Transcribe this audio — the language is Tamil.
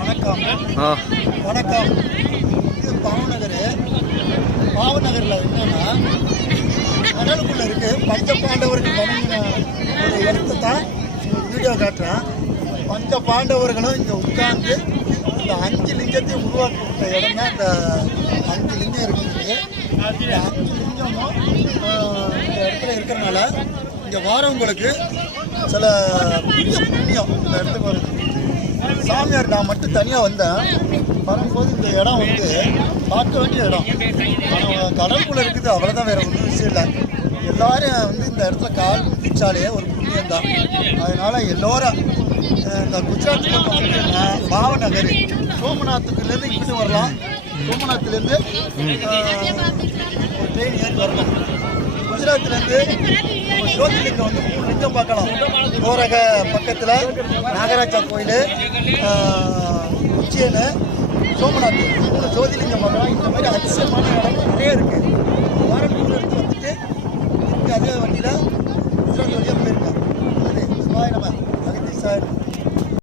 வணக்கம். வணக்கம். இது பாவநகர். பாவநகரில் என்னன்னா கடலுக்குள்ள இருக்கு. பஞ்ச பாண்டவர்கள் வணங்கின ஒரு இடத்தை தான் வீடியோ காட்டுறேன். பஞ்ச பாண்டவர்களும் இங்கே உட்கார்ந்து இந்த அஞ்சு லிங்கத்தையும் உருவாக்கி விட்ட இடம் தான் இந்த அஞ்சு லிங்கம் இருக்குது. இந்த அஞ்சு லிங்கமும் இந்த இடத்துல இருக்கிறனால இங்கே வாரவங்களுக்கு சில பெரிய புண்ணியம் இந்த இடத்துக்கு வருது. சாமியார் நான் மட்டும் தனியாக வந்தேன். வரும்போது இந்த இடம் வந்து பார்க்க வேண்டிய இடம். ஆனால் கடலுக்குள்ளே இருக்குது அவ்வளோதான் வேற ஒன்றும் விஷயம் இல்லை. எல்லாரும் வந்து இந்த இடத்துல கால் மிதிச்சாலே ஒரு புண்ணியம் தான். அதனால் எல்லோரும் இந்த குஜராத் பக்கம் பாவநகர் சோமநாத்துக்குலேருந்து இங்கிட்டு வரலாம். சோமநாத்துலேருந்து ஒரு ட்ரெயின் ஏறி வரலாம். குஜராத்லேருந்து ஜோதிலிங்கம் வந்து மூணு லிங்கம் பார்க்கலாம். போரக பக்கத்தில் நாகராஜா கோயில் உச்சியல் சோமநாத் மூணு ஜோதிலிங்கம் பார்க்கலாம் இந்த மாதிரி அதிசயமான இடங்கள் நிறைய இருக்குது வாரக்கூர் எடுத்து வந்துட்டு திருப்பி அதே வண்டியில் குஜராத் வழியாக போயிருக்கேன் அது சுமாய் நம்ம அகதி சார்